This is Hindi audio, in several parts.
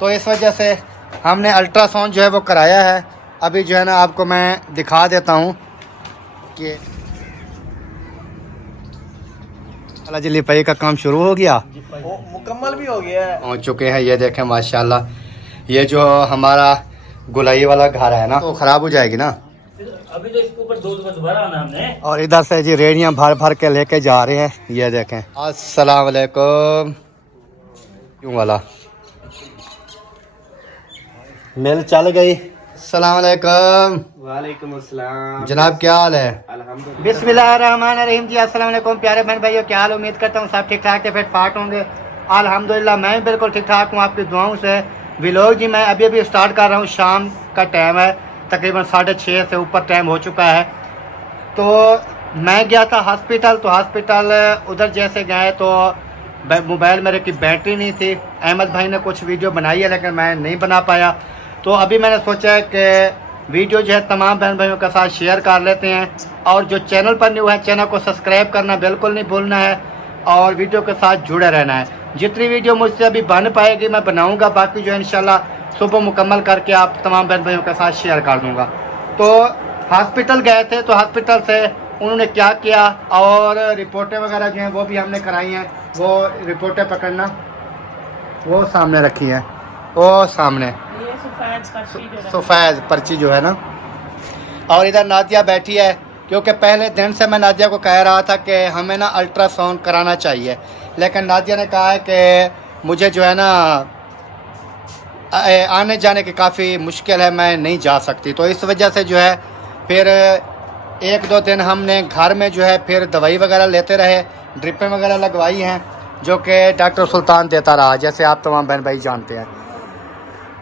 तो इस वजह से हमने अल्ट्रासाउंड जो है वो कराया है। अभी जो है ना आपको मैं दिखा देता हूँ कि जी लिपाई का काम शुरू हो गया, मुकम्मल भी हो गया है, हो चुके हैं। ये देखें माशाल्लाह, ये जो हमारा गुलाई वाला घर है ना तो ख़राब हो जाएगी ना। अभी तो इसके ऊपर 2 दोबारा आना हमने। और इधर से जी रेडियाँ भर भर के लेके जा रहे हैं। ये देखें। अस्सलाम वालेकुम। क्यों वाला मिल चल गई। अस्सलाम वालेकुम। वालेकुम अस्सलाम। जनाब क्या हाल है? अल्हम्दुलिल्लाह। बिस्मिल्लाहिर्रहमानिर्रहीम जी। अस्सलाम वालेकुम प्यारे बहन भाइयों, क्या हाल? उम्मीद करता हूँ सब ठीक ठाक है, फिट फाट होंगे। अल्हम्दुलिल्लाह मैं भी बिल्कुल ठीक ठाक हूँ आपकी दुआओं से। व्लॉग जी मैं अभी स्टार्ट कर रहा हूँ। शाम का टाइम है, तकरीबन 6:30 से ऊपर टाइम हो चुका है। तो मैं गया था हॉस्पिटल, तो हॉस्पिटल उधर जैसे गए तो मोबाइल मेरे की बैटरी नहीं थी। अहमद भाई ने कुछ वीडियो बनाई है लेकिन मैं नहीं बना पाया। तो अभी मैंने सोचा कि वीडियो जो है तमाम बहन भाइयों के साथ शेयर कर लेते हैं। और जो चैनल पर न्यू है, चैनल को सब्सक्राइब करना बिल्कुल नहीं भूलना है और वीडियो के साथ जुड़े रहना है। जितनी वीडियो मुझसे अभी बन पाएगी मैं बनाऊंगा, बाकी जो है इंशाल्लाह सुबह मुकम्मल करके आप तमाम बहन भाइयों के साथ शेयर कर दूंगा। तो हॉस्पिटल गए थे, तो हॉस्पिटल से उन्होंने क्या किया और रिपोर्टें वगैरह जो हैं वो भी हमने कराई हैं। वो रिपोर्टें पकड़ना, वो सामने रखी हैं, वो सामने सफ़ेद पर्ची जो है ना। और इधर नादिया बैठी है, क्योंकि पहले दिन से मैं नादिया को कह रहा था कि हमें ना अल्ट्रासाउंड कराना चाहिए, लेकिन नादिया ने कहा है कि मुझे जो है ना आने जाने की काफ़ी मुश्किल है, मैं नहीं जा सकती। तो इस वजह से जो है फिर 1-2 दिन हमने घर में जो है फिर दवाई वगैरह लेते रहे, ड्रिपें वगैरह लगवाई हैं जो कि डॉक्टर सुल्तान देता रहा, जैसे आप तमाम बहन भाई जानते हैं।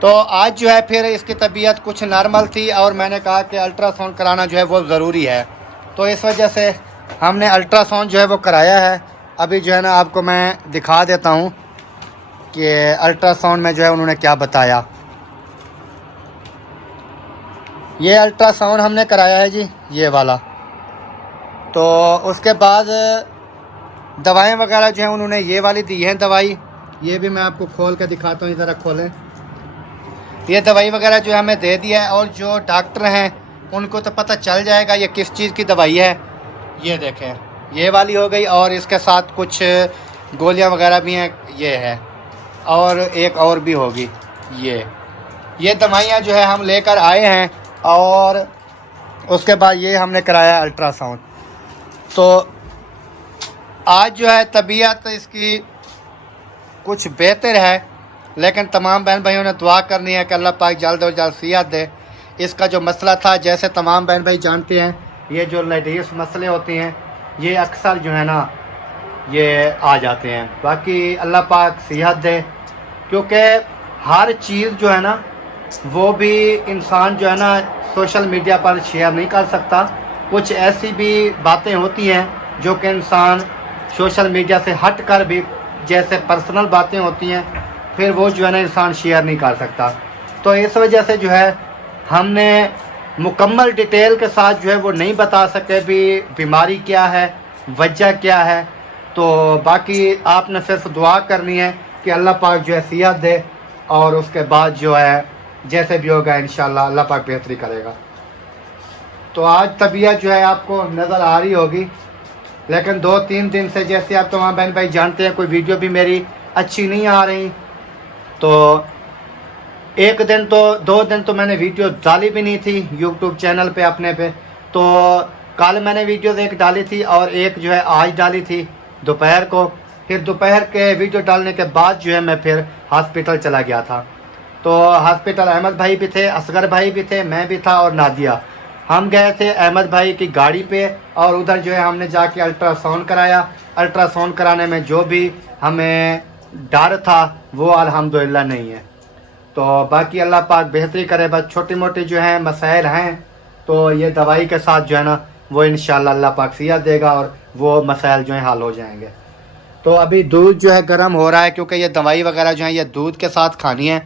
तो आज जो है फिर इसकी तबीयत कुछ नॉर्मल थी और मैंने कहा कि अल्ट्रासाउंड कराना जो है वो ज़रूरी है। तो इस वजह से हमने अल्ट्रासाउंड जो है वो कराया है। अभी जो है ना आपको मैं दिखा देता हूँ कि अल्ट्रासाउंड में जो है उन्होंने क्या बताया। ये अल्ट्रासाउंड हमने कराया है जी, ये वाला। तो उसके बाद दवाएं वगैरह जो है उन्होंने ये वाली दी हैं दवाई। ये भी मैं आपको खोल के दिखाता हूँ, ज़रा खोलें। ये दवाई वगैरह जो हमें दे दिया है और जो डॉक्टर हैं उनको तो पता चल जाएगा ये किस चीज़ की दवाई है। ये देखें, ये वाली हो गई और इसके साथ कुछ गोलियां वगैरह भी हैं, ये है और एक और भी होगी। ये दवाइयाँ जो है हम लेकर आए हैं और उसके बाद ये हमने कराया अल्ट्रासाउंड। तो आज जो है तबीयत इसकी कुछ बेहतर है, लेकिन तमाम बहन भाइयों ने दुआ करनी है कि अल्लाह पाक जल्द और जल्द सेहत दे। इसका जो मसला था, जैसे तमाम बहन भाई जानते हैं, ये जो लेडीज़ मसले होते हैं ये अक्सर जो है ना ये आ जाते हैं। बाकी अल्लाह पाक सेहत दे, क्योंकि हर चीज़ जो है ना वो भी इंसान जो है ना सोशल मीडिया पर शेयर नहीं कर सकता। कुछ ऐसी भी बातें होती हैं जो कि इंसान सोशल मीडिया से हट कर भी, जैसे पर्सनल बातें होती हैं, फिर वो जो है ना इंसान शेयर नहीं कर सकता। तो इस वजह से जो है हमने मुकम्मल डिटेल के साथ जो है वो नहीं बता सके भी बीमारी क्या है, वजह क्या है। तो बाकी आपने सिर्फ दुआ करनी है कि अल्लाह पाक जो है सेहत दे और उसके बाद जो है जैसे भी होगा इंशाल्लाह अल्लाह पाक बेहतरी करेगा। तो आज तबीयत जो है आपको नज़र आ रही होगी, लेकिन 2-3 दिन से जैसे आप तमाम बहन भाई जानते हैं कोई वीडियो भी मेरी अच्छी नहीं आ रही। तो 2 दिन तो मैंने वीडियो डाली भी नहीं थी यूट्यूब चैनल पे अपने पे। तो कल मैंने वीडियोज़ एक डाली थी और एक जो है आज डाली थी दोपहर को। फिर दोपहर के वीडियो डालने के बाद जो है मैं फिर हॉस्पिटल चला गया था। तो हॉस्पिटल अहमद भाई भी थे, असगर भाई भी थे, मैं भी था और नादिया। हम गए थे अहमद भाई की गाड़ी पे और उधर जो है हमने जाके अल्ट्रासाउंड कराया। अल्ट्रासाउंड कराने में जो भी हमें डर था वो अल्हम्दुलिल्लाह नहीं है। तो बाकी अल्लाह पाक बेहतरी करे। बस छोटी मोटी जो है मसाइल हैं, तो ये दवाई के साथ जो है ना वो इंशाल्लाह अल्लाह पाक सेहत देगा और वो मसाइल जो है हल हो जाएंगे। तो अभी दूध जो है गर्म हो रहा है, क्योंकि ये दवाई वगैरह जो है ये दूध के साथ खानी है।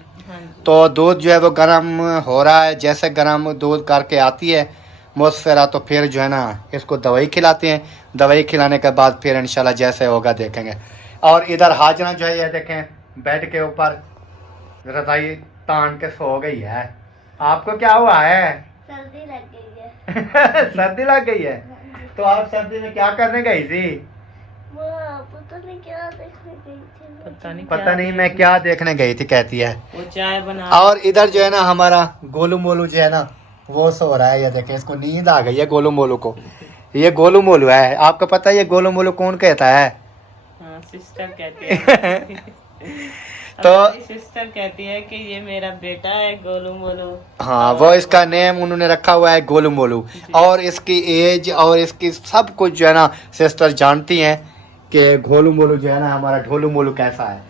तो दूध जो है वो गर्म हो रहा है। जैसे गर्म दूध करके आती है मुस्फिरा, तो फिर जो है ना इसको दवाई खिलाते हैं। दवाई खिलाने के बाद फिर इंशाल्लाह जैसे होगा देखेंगे। और इधर हाजना जो है ये देखें बेड के ऊपर, रजाई तान के सो गई है। आपको क्या हुआ है? सर्दी लग गई है। सर्दी लग गई है? तो आप सर्दी में क्या करने गई थी? वो पता नहीं क्या देखने गई थी। पता नहीं मैं क्या देखने गई थी कहती है। वो चाय बना। और इधर जो है ना हमारा गोलू मोलू जो है ना वो सो रहा है। ये देखें, इसको नींद आ गई है गोलू मोलू को। ये गोलू मोलू है। आपको पता है ये गोलू मोलू कौन कहता है? हाँ, सिस्टर कहती है। तो सिस्टर कहती है कि ये मेरा बेटा है गोलू मोलू। हाँ, वो इसका नेम उन्होंने रखा हुआ है गोलू मोलू। और इसकी एज और इसकी सब कुछ जो है ना सिस्टर जानती हैं कि गोलू मोलू जो है ना हमारा ढोलू मोलू कैसा है।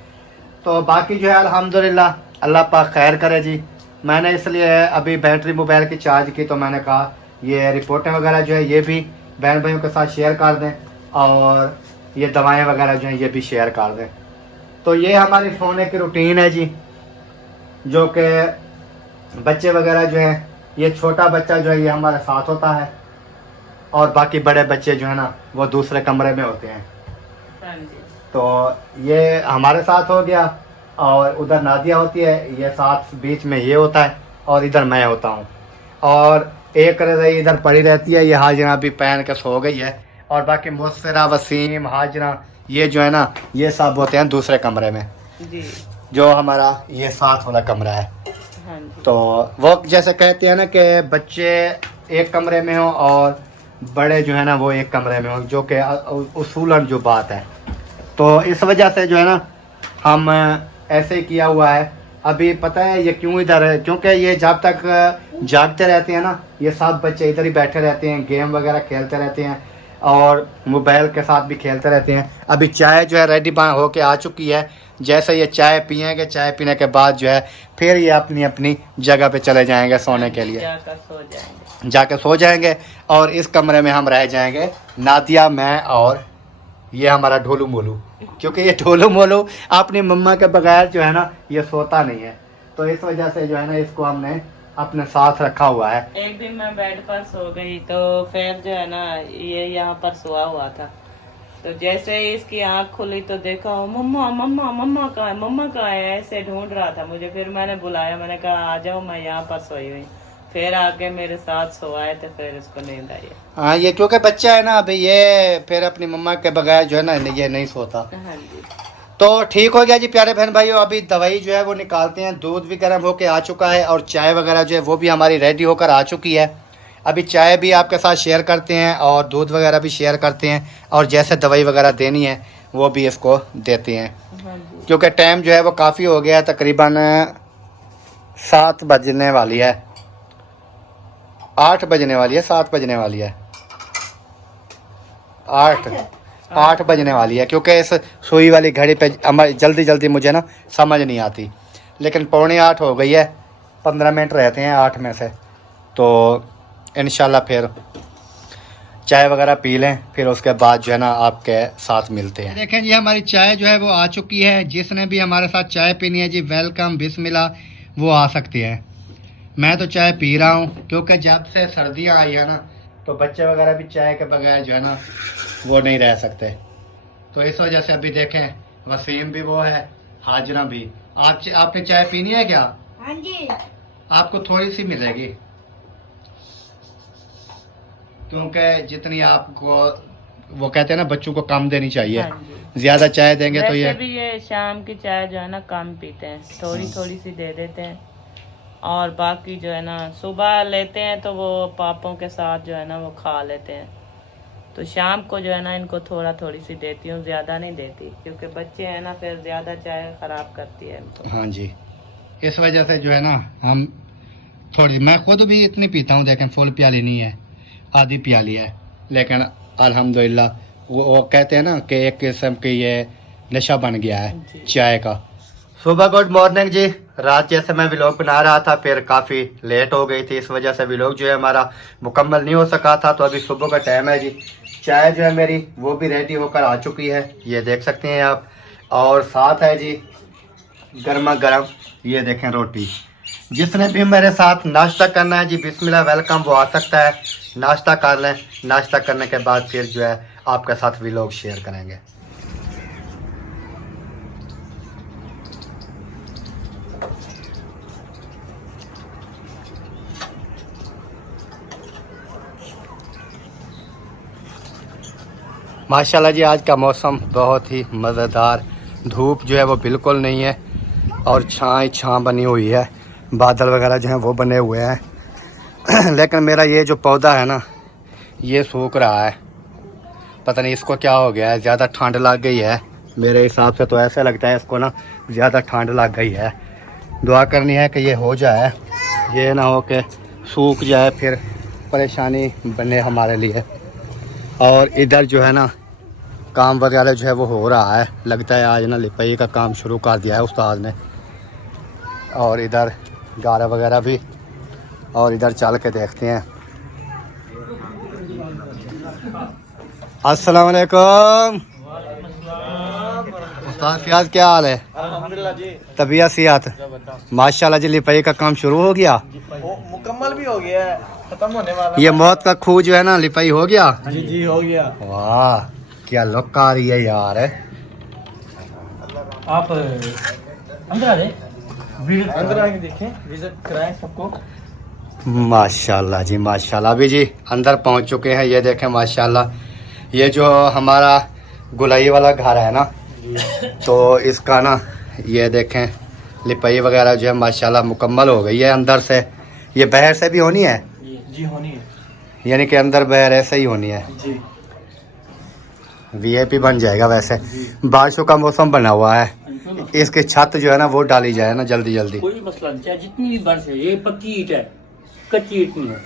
तो बाकी जो है अल्हम्दुलिल्लाह अल्लाह पाक खैर करे जी। मैंने इसलिए अभी बैटरी मोबाइल की चार्ज की, तो मैंने कहा ये रिपोर्टें वगैरह जो है ये भी बहन भाइयों के साथ शेयर कर दें और ये दवाएं वगैरह जो हैं ये भी शेयर कर दें। तो ये हमारी सोने की रूटीन है जी, जो कि बच्चे वगैरह जो हैं, ये छोटा बच्चा जो है ये हमारे साथ होता है और बाकी बड़े बच्चे जो है ना वो दूसरे कमरे में होते हैं। हाँ जी। तो ये हमारे साथ हो गया और उधर नादिया होती है, ये साथ बीच में ये होता है और इधर मैं होता हूँ। और एक रज़ाई इधर पड़ी रहती है, ये हाजिरा भी पहन के सो गई है। और बाकी मुस्फिरा, वसीम, हाजिरा ये जो है ना ये सब होते हैं दूसरे कमरे में, जी। जो हमारा ये साथ वाला कमरा है। हाँ जी। तो वो जैसे कहते हैं ना कि बच्चे एक कमरे में हो और बड़े जो है ना वो एक कमरे में हो, जो कि उसूलन जो बात है। तो इस वजह से जो है ना हम ऐसे ही किया हुआ है। अभी पता है ये क्यों इधर है, क्योंकि ये जब तक जागते रहते हैं ना ये सब बच्चे इधर ही बैठे रहते हैं, गेम वगैरह खेलते रहते हैं और मोबाइल के साथ भी खेलते रहते हैं। अभी चाय जो है रेडी हो के आ चुकी है। जैसे ये चाय पिएंगे, चाय पीने के बाद जो है फिर ये अपनी अपनी जगह पे चले जाएंगे सोने के लिए, जाकर सो जाएंगे। और इस कमरे में हम रह जाएंगे, नादिया, मैं और ये हमारा ढोलू मोलू। क्योंकि ये ढोलू मोलू अपनी मम्मा के बगैर जो है ना ये सोता नहीं है, तो इस वजह से जो है ना इसको हमने अपने साथ रखा हुआ है। एक दिन मैं बेड पर सो गई तो फिर जो है ना ये यहाँ पर सोया हुआ था। तो जैसे ही इसकी आंख खुली तो देखा मम्मा मम्मा मम्मा कहाँ है, मम्मा कहाँ है, ऐसे ढूंढ रहा था मुझे। फिर मैंने बुलाया, मैंने कहा आ जाओ, मैं यहाँ पर सोई हुई। फिर आके मेरे साथ सोआए तो फिर इसको नींद आई। हाँ, ये क्योंकि बच्चा है ना अभी, ये फिर अपनी मम्मा के बगैर जो है ना ये नहीं सोता। हाँ जी। तो ठीक हो गया जी प्यारे बहन भाइयों। अभी दवाई जो है वो निकालते हैं। दूध भी गर्म होके आ चुका है और चाय वगैरह जो है वो भी हमारी रेडी होकर आ चुकी है। अभी चाय भी आपके साथ शेयर करते हैं और दूध वगैरह भी शेयर करते हैं और जैसे दवाई वगैरह देनी है वो भी इसको देते हैं। हाँ जी। क्योंकि टाइम जो है वो काफ़ी हो गया है, तकरीबन 7 बजने वाली है, 8 बजने वाली है, 7 बजने वाली है, 8 बजने वाली है। क्योंकि इस सुई वाली घड़ी पे जल्दी जल्दी मुझे ना समझ नहीं आती, लेकिन 7:45 हो गई है, 15 मिनट रहते हैं 8 में से। तो इंशाल्लाह फिर चाय वगैरह पी लें, फिर उसके बाद जो है ना आपके साथ मिलते हैं। देखें जी हमारी चाय जो है वो आ चुकी है। जिसने भी हमारे साथ चाय पीनी है जी वेलकम, बिस्मिल्लाह, वो आ सकते हैं। मैं तो चाय पी रहा हूँ क्योंकि जब से सर्दियाँ आई है ना तो बच्चे वगैरह भी चाय के बगैर जो है ना वो नहीं रह सकते। तो इस वजह से अभी देखें वसीम भी वो है, हाजरा भी। आपने चाय पीनी है क्या? हाँ जी। आपको थोड़ी सी मिलेगी, क्योंकि जितनी आपको वो कहते हैं ना बच्चों को कम देनी चाहिए। हाँ जी। ज्यादा चाय देंगे तो वैसे भी ये शाम की चाय जो है ना कम पीते हैं, थोड़ी थोड़ी सी दे देते हैं। और बाकी जो है ना सुबह लेते हैं तो वो पापों के साथ जो है ना वो खा लेते हैं। तो शाम को जो है ना इनको थोड़ा थोड़ी सी देती हूँ, ज़्यादा नहीं देती, क्योंकि बच्चे हैं ना फिर ज़्यादा चाय ख़राब करती है इनको। हाँ जी, इस वजह से जो है ना हम थोड़ी, मैं खुद भी इतनी पीता हूँ, देखें फुल प्याली नहीं है, आधी प्याली है, लेकिन अल्हम्दुलिल्लाह वो कहते हैं ना कि एक किस्म की ये नशा बन गया है चाय का। सुबह गुड मॉर्निंग जी। रात जैसे मैं व्लॉग बना रहा था फिर काफ़ी लेट हो गई थी, इस वजह से व्लॉग जो है हमारा मुकम्मल नहीं हो सका था। तो अभी सुबह का टाइम है जी, चाय जो है मेरी वो भी रेडी होकर आ चुकी है, ये देख सकते हैं आप। और साथ है जी गर्मा गर्म, ये देखें रोटी। जिसने भी मेरे साथ नाश्ता करना है जी बिस्मिल्लाह वेलकम, वो आ सकता है, नाश्ता कर लें। नाश्ता करने के बाद फिर जो है आपके साथ व्लॉग शेयर करेंगे। माशाल्लाह जी आज का मौसम बहुत ही मज़ेदार, धूप जो है वो बिल्कुल नहीं है और छाँ ही छाँ बनी हुई है, बादल वगैरह जो हैं वो बने हुए हैं। लेकिन मेरा ये जो पौधा है ना ये सूख रहा है, पता नहीं इसको क्या हो गया है, ज़्यादा ठंड लग गई है मेरे हिसाब से, तो ऐसा लगता है इसको ना ज़्यादा ठंड लग गई है। दुआ करनी है कि ये हो जाए, ये ना हो कि सूख जाए फिर परेशानी बने हमारे लिए। और इधर जो है ना काम वगैरह जो है वो हो रहा है, लगता है आज ना लिपाई का काम शुरू कर दिया है उस्ताद ने। और इधर गारा वगैरह भी, और इधर चल के देखते हैं। अस्सलाम वालेकुम उस्ताद फियाज, क्या हाल है? अल्हम्दुलिल्लाह जी। तबीयत सियात माशाल्लाह जी, लिपाई का काम शुरू हो गया, मुकम्मल भी हो गया है, खत्म होने वाला ये मौत का खूह जो है ना लिपाई हो गया। जी जी हो गया। वाह क्या लुक आ रही है यार। आप अंदर आ जाए, अंदर आके देखें, विजिट कराएं सबको। माशाल्लाह जी माशाल्लाह। अभी जी अंदर पहुंच चुके हैं, ये देखें माशाल्लाह, ये जो हमारा गुलाई वाला घर है ना तो इसका ना ये देखें लिपाई वगैरह जो है माशाल्लाह मुकम्मल हो गई है अंदर से। ये बाहर से भी होनी है, जी होनी है यानी कि अंदर बाहर ऐसे ही होनी है, जी। वीआईपी बन जाएगा। वैसे बारिशों का मौसम बना हुआ है, इसकी छत जो है ना वो डाली जाए ना जल्दी जल्दी। कोई मसला नहीं, चाहे जितनी भी बारिश है, ये पक्की ईंट है, कच्ची ईंट नहीं है।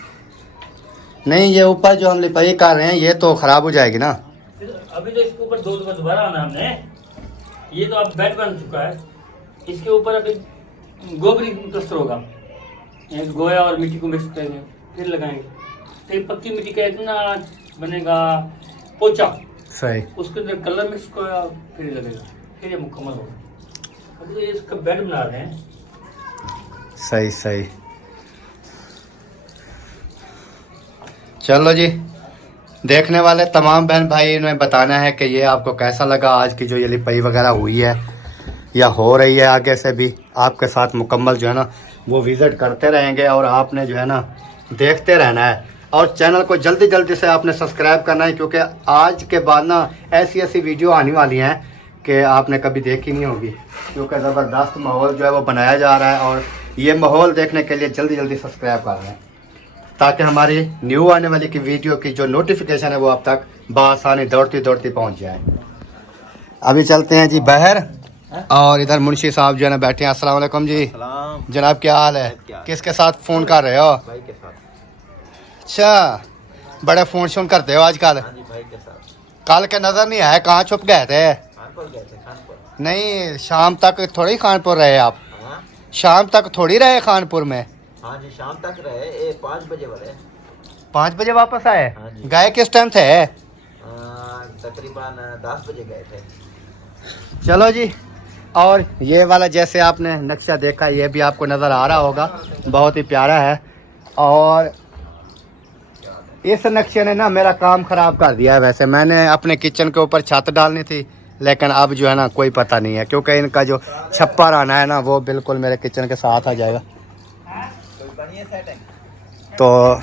नहीं ये ऊपर जो हम लिपाई कर रहे हैं ये तो खराब हो जाएगी ना। अभी तो इसके ऊपर 2 दफा दोबारा आना हमने, ये तो अब बेड बन चुका है, इसके ऊपर अभी गोबरी प्लास्टर होगा, ये गोया और मिट्टी को मिक्स करेंगे फिर लगाएंगे, फिर पक्की मिट्टी का इतना बनेगा पोचा, सही उसके अंदर कलर मिक्स होगा फिर लगेगा, फिर ये मुकम्मल होगा। अभी तो ये इसका बेड बना रहे हैं। सही सही। चलो जी, देखने वाले तमाम बहन भाई ने बताना है कि ये आपको कैसा लगा आज की जो ये लिपाई वगैरह हुई है या हो रही है, आगे से भी आपके साथ मुकम्मल जो है ना वो विज़िट करते रहेंगे और आपने जो है ना देखते रहना है। और चैनल को जल्दी जल्दी से आपने सब्सक्राइब करना है, क्योंकि आज के बाद ना ऐसी ऐसी वीडियो आने वाली हैं कि आपने कभी देखी नहीं होगी, क्योंकि ज़बरदस्त माहौल जो है वो बनाया जा रहा है। और ये माहौल देखने के लिए जल्दी जल्दी सब्सक्राइब कर लें ताकि हमारी न्यू आने वाली की वीडियो की जो नोटिफिकेशन है वो आप तक बआसानी दौड़ती दौड़ती पहुंच जाए। अभी चलते हैं जी बाहर, और इधर मुंशी साहब जो है ना बैठे हैं। अस्सलाम वालेकुम जी। सलाम जनाब क्या हाल है? किसके साथ फ़ोन कर रहे हो? भाई के साथ। अच्छा बड़े फ़ोन शोन करते हो आजकल? हाँ जी भाई के साथ। कल के नज़र नहीं आए, कहाँ छुप गए थे? कानपुर गए थे, कानपुर। नहीं शाम तक थोड़ी खानपुर रहे आप, हाँ शाम तक थोड़ी रहे खानपुर में। हाँ जी शाम तक रहे, 5 बजे वाले 5 बजे वापस आए? हाँ जी। गए किस टाइम थे? तकरीबन 10 बजे गए थे। चलो जी, और ये वाला जैसे आपने नक्शा देखा ये भी आपको नज़र आ रहा होगा, बहुत ही प्यारा है। और इस नक्शे ने ना मेरा काम ख़राब कर दिया है। वैसे मैंने अपने किचन के ऊपर छत डालनी थी, लेकिन अब जो है ना कोई पता नहीं है, क्योंकि इनका जो छप्पर आना है ना वो बिल्कुल मेरे किचन के साथ आ जाएगा। तो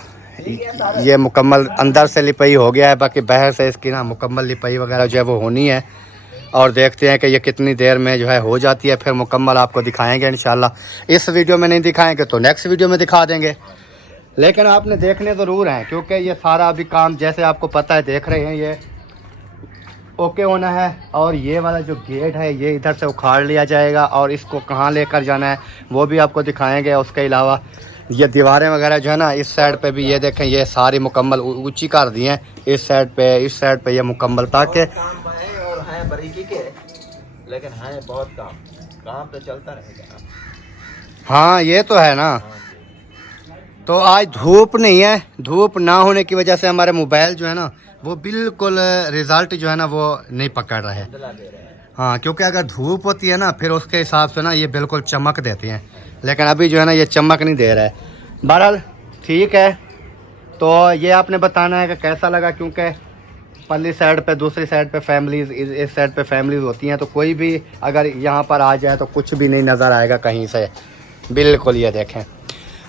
ये मुकम्मल अंदर से लिपाई हो गया है, बाकी बाहर से इसकी ना मुकम्मल लिपाई वगैरह जो है वो होनी है। और देखते हैं कि ये कितनी देर में जो है हो जाती है, फिर मुकम्मल आपको दिखाएंगे इंशाल्लाह। इस वीडियो में नहीं दिखाएंगे तो नेक्स्ट वीडियो में दिखा देंगे, लेकिन आपने देखने ज़रूर हैं, क्योंकि ये सारा अभी काम जैसे आपको पता है देख रहे हैं ये ओके होना है। और ये वाला जो गेट है ये इधर से उखाड़ लिया जाएगा और इसको कहाँ लेकर जाना है वो भी आपको दिखाएंगे। उसके अलावा ये दीवारें वगैरह जो है ना इस साइड पे भी ये देखें ये सारी मुकम्मल ऊंची कर दी हैं, इस साइड पे ये मुकम्मल, ताकि काम है और है बारीकी के, लेकिन है बहुत काम तो चलता रहेगा। हाँ ये तो है ना। हाँ जी। तो आज धूप नहीं है, धूप ना होने की वजह से हमारे मोबाइल जो है ना वो बिल्कुल रिज़ल्ट जो है ना वो नहीं पकड़ रहे। धुंधला दे रहे हैं। हाँ क्योंकि अगर धूप होती है ना फिर उसके हिसाब से ना ये बिल्कुल चमक देती हैं, लेकिन अभी जो है ना ये चमक नहीं दे रहा है। बहरहाल ठीक है, तो ये आपने बताना है कि कैसा लगा, क्योंकि पल्ली साइड पे दूसरी साइड पे फैमिलीज, इस साइड पे फैमिलीज होती हैं, तो कोई भी अगर यहाँ पर आ जाए तो कुछ भी नहीं नज़र आएगा कहीं से, बिल्कुल ये देखें।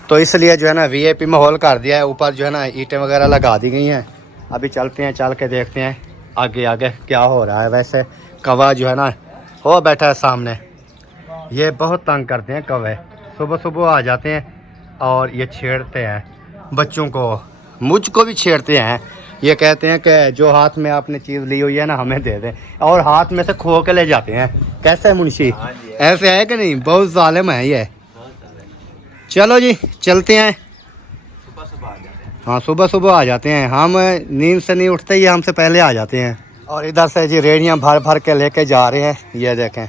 तो इसलिए जो है ना वीआईपी माहौल कर दिया है। ऊपर जो है ना ईंटें वगैरह लगा दी गई हैं। अभी चलते हैं, चल के देखते हैं आगे आगे क्या हो रहा है। वैसे कौवा जो है ना वो बैठा है सामने, ये बहुत तंग करते हैं कौवे। सुबह सुबह आ जाते हैं और ये छेड़ते हैं बच्चों को, मुझको भी छेड़ते हैं। ये कहते हैं कि जो हाथ में आपने चीज़ ली हुई है ना हमें दे दें, और हाथ में से खो के ले जाते हैं। कैसे है मुंशी, हाँ जी, ऐसे है कि नहीं? बहुत जालिम है ये। चलो जी चलते हैं। सुबह सुबह आ जाते हैं। हाँ सुबह सुबह आ जाते हैं, हम नींद से नहीं उठते, ये हमसे पहले आ जाते हैं। और इधर से जी रेड़ियाँ भर भर के लेके जा रहे हैं, ये देखें।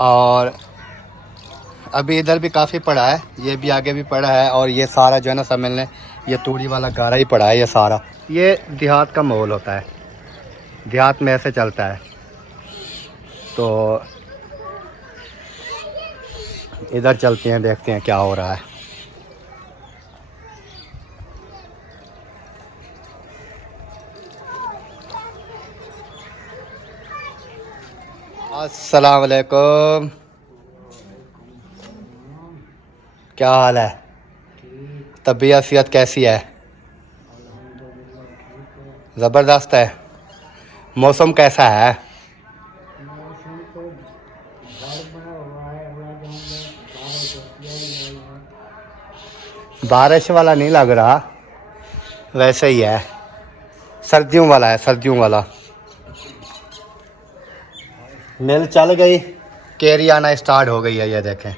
और अभी इधर भी काफ़ी पड़ा है, ये भी आगे भी पड़ा है। और ये सारा जो है ना समझ लें ये तूड़ी वाला गारा ही पड़ा है ये सारा। ये देहात का माहौल होता है, देहात में ऐसे चलता है। तो इधर चलते हैं, देखते हैं क्या हो रहा है। अस्सलाम वालेकुम, क्या हाल है? तबीयत सेहत कैसी है? ज़बरदस्त है। मौसम कैसा है? बारिश वाला नहीं लग रहा, वैसे ही है, सर्दियों वाला है, सर्दियों वाला। मिल चल गई, केरी आना स्टार्ट हो गई है। ये देखें,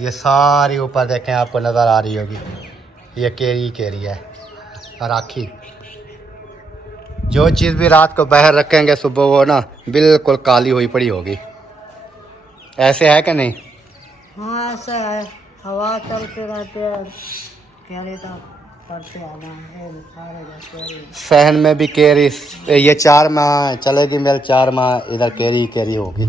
ये सारी ऊपर देखें, आपको नज़र आ रही होगी, ये केरी केरी है। राखी जो चीज़ भी रात को बाहर रखेंगे सुबह वो ना बिल्कुल काली हुई पड़ी होगी। ऐसे है कि नहीं? हाँ ऐसा है, हवा चलते रहते हैं, केरी का करते आना है सारे केरी। सहन में भी केरी, ये 4 माह चलेगी मिल, 4 माह इधर केरी केरी होगी।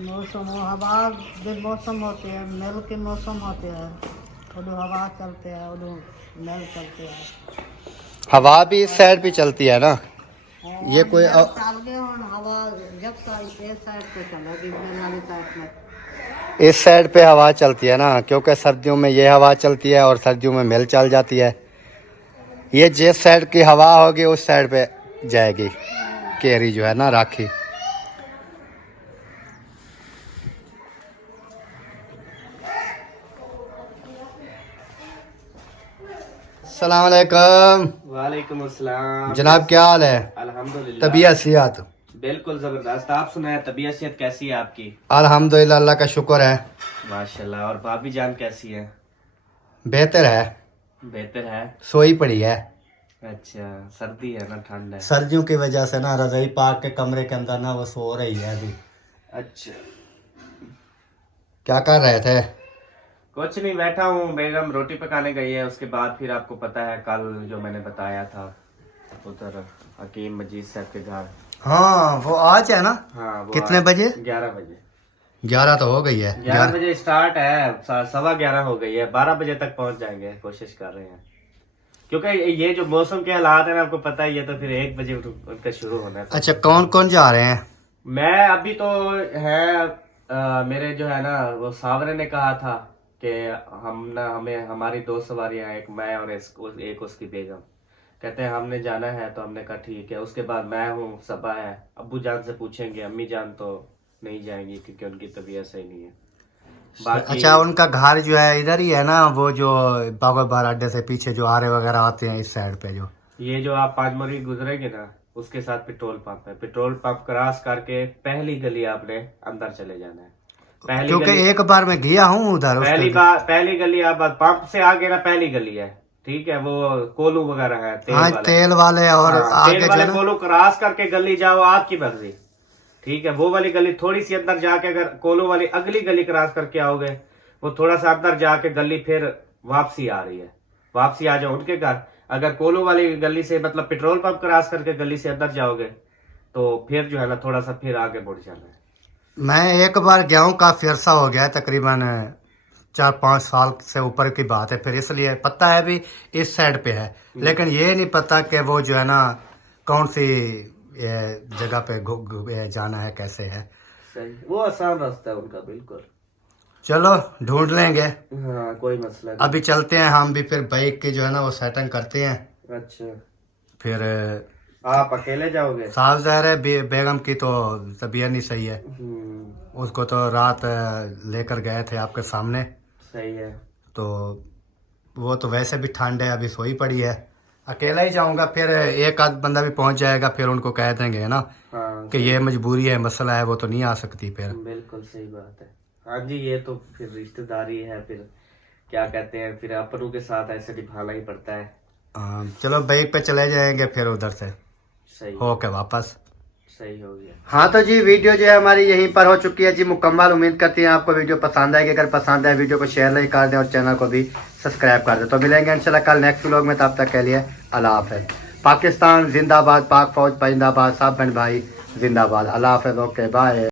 मौसम हवा भी मौसम होते हैं, मेल के मौसम होते हैं, उधर हवा चलते हैं, उधर मेल चलते हैं। हवा भी इस साइड पे चलती है ना, ये कोई चल गए और हवा जब साइड पे चलेगी मेल वाली साइड में। इस साइड पे हवा चलती है ना, क्योंकि सर्दियों में ये हवा चलती है और सर्दियों में मिल चल जाती है। ये जिस साइड की हवा होगी उस साइड पे जाएगी केरी जो है ना, राखी। अस्सलाम वालेकुम। वालेकुम अस्सलाम। जनाब क्या हाल है? अल्हम्दुलिल्लाह, तबीयत सेहत? बिल्कुल जबरदस्त। आप सुनाए, तबीयत सेहत कैसी है आपकी? अल्हम्दुलिल्लाह, अल्लाह का शुक्र है, माशाल्लाह। और भाभी जान कैसी है? बेहतर है, बेहतर है। सोई पड़ी है। अच्छा, सर्दी है ना, ठंड है। सर्दियों की वजह से ना रजाई पाक के कमरे के अंदर ना वो सो रही है अभी। अच्छा, क्या कर रहे थे? कुछ नहीं, बैठा हूँ। बेगम रोटी पकाने गई है, उसके बाद फिर आपको पता है कल जो मैंने बताया था उधर हकीम मजीद साहब के घर। हाँ वो आज है ना? हाँ वो कितने बजे? 11 बजे। 11 तो हो गई है। 11 बजे स्टार्ट है, 11:15 हो गई है। 12 बजे तक पहुंच जाएंगे, कोशिश कर रहे हैं। क्योंकि ये जो मौसम के हालात है ना, आपको पता ही है, तो फिर 1 बजे उनका शुरू होना है। अच्छा कौन कौन जा रहे हैं? मैं अभी तो है मेरे जो है ना वो सावरे ने कहा था कि हमें हमारी 2 सवारियां, एक मैं और एक उसकी बेगम। कहते हैं हमने जाना है, तो हमने कहा ठीक है। उसके बाद मैं हूँ, सबा है, अब्बू जान से पूछेंगे, अम्मी जान तो नहीं जाएंगी क्योंकि उनकी तबीयत सही नहीं है। बाकी अच्छा उनका घर जो है इधर ही है ना, वो जो बाबा बार अड्डे से पीछे जो आरे वगैरह आते हैं इस साइड पे, जो ये जो आप 5 मुरी गुजरेंगे ना, उसके साथ पेट्रोल पंप है। पेट्रोल पंप क्रॉस करके पहली गली आपने अंदर चले जाना है। क्योंकि एक बार मैं गया हूँ उधर। पहली गली आप पंप से आगे ना पहली गली है, ठीक है। वो कोलू वगैरह है, तेल हाँ वाले। तेल वाले और आगे तेल जो वाले है ना, कोलू क्रॉस करके गली जाओ, आपकी मर्जी, ठीक है। वो वाली गली थोड़ी सी अंदर जाके, अगर कोलू वाली अगली गली क्रॉस करके आओगे, वो थोड़ा सा अंदर जाके गली फिर वापसी आ रही है, वापसी आ जाओ उनके घर। अगर कोलू वाली गली से मतलब पेट्रोल पंप क्रॉस करके गली से अंदर जाओगे, तो फिर जो है ना थोड़ा सा फिर आगे बढ़ जाना है। मैं एक बार गया हूँ, काफी अरसा हो गया है, तकरीबन 4-5 साल से ऊपर की बात है। फिर इसलिए पता है भी इस साइड पे है, लेकिन ये नहीं पता कि वो जो है ना कौन सी जगह पे जाना है, कैसे है। सही, वो आसान रास्ता है उनका, बिल्कुल। चलो ढूंढ लेंगे। हाँ कोई मसला अभी चलते हैं हम भी, फिर बाइक की जो है ना वो सेटिंग करते हैं। नहीं। अच्छा फिर आप अकेले जाओगे? साफ ज़ाहिर है बेगम की तो तबीयत नहीं सही है, उसको तो रात लेकर गए थे आपके सामने, सही है। तो वो तो वैसे भी ठंड है, अभी सोई पड़ी है। अकेला ही जाऊंगा, फिर एक आध बंदा भी पहुंच जाएगा, फिर उनको कह देंगे ना हाँ कि ये मजबूरी है, मसला है, वो तो नहीं आ सकती फिर। बिल्कुल सही बात है। हाँ जी, ये तो फिर रिश्तेदारी है, फिर क्या कहते हैं, फिर अपनों के साथ ऐसे निभाना ही पड़ता है। चलो बाइक पे चले जाएंगे फिर उधर से सही होके वापस। सही हो गया। हाँ तो जी वीडियो जो है हमारी यहीं पर हो चुकी है जी मुकम्मल। उम्मीद करती हैं आपको वीडियो पसंद आएगी। अगर पसंद आए वीडियो को शेयर लाइक कर दें और चैनल को भी सब्सक्राइब कर दें। तो मिलेंगे इंशाल्लाह कल नेक्स्ट व्लॉग में, तब तक के लिए अल्लाह हाफ़िज़। पाकिस्तान जिंदाबाद, पाक फौज जिंदाबाद, सब बहन भाई जिंदाबाद। अल्लाह हाफ़िज़, ओके बाय।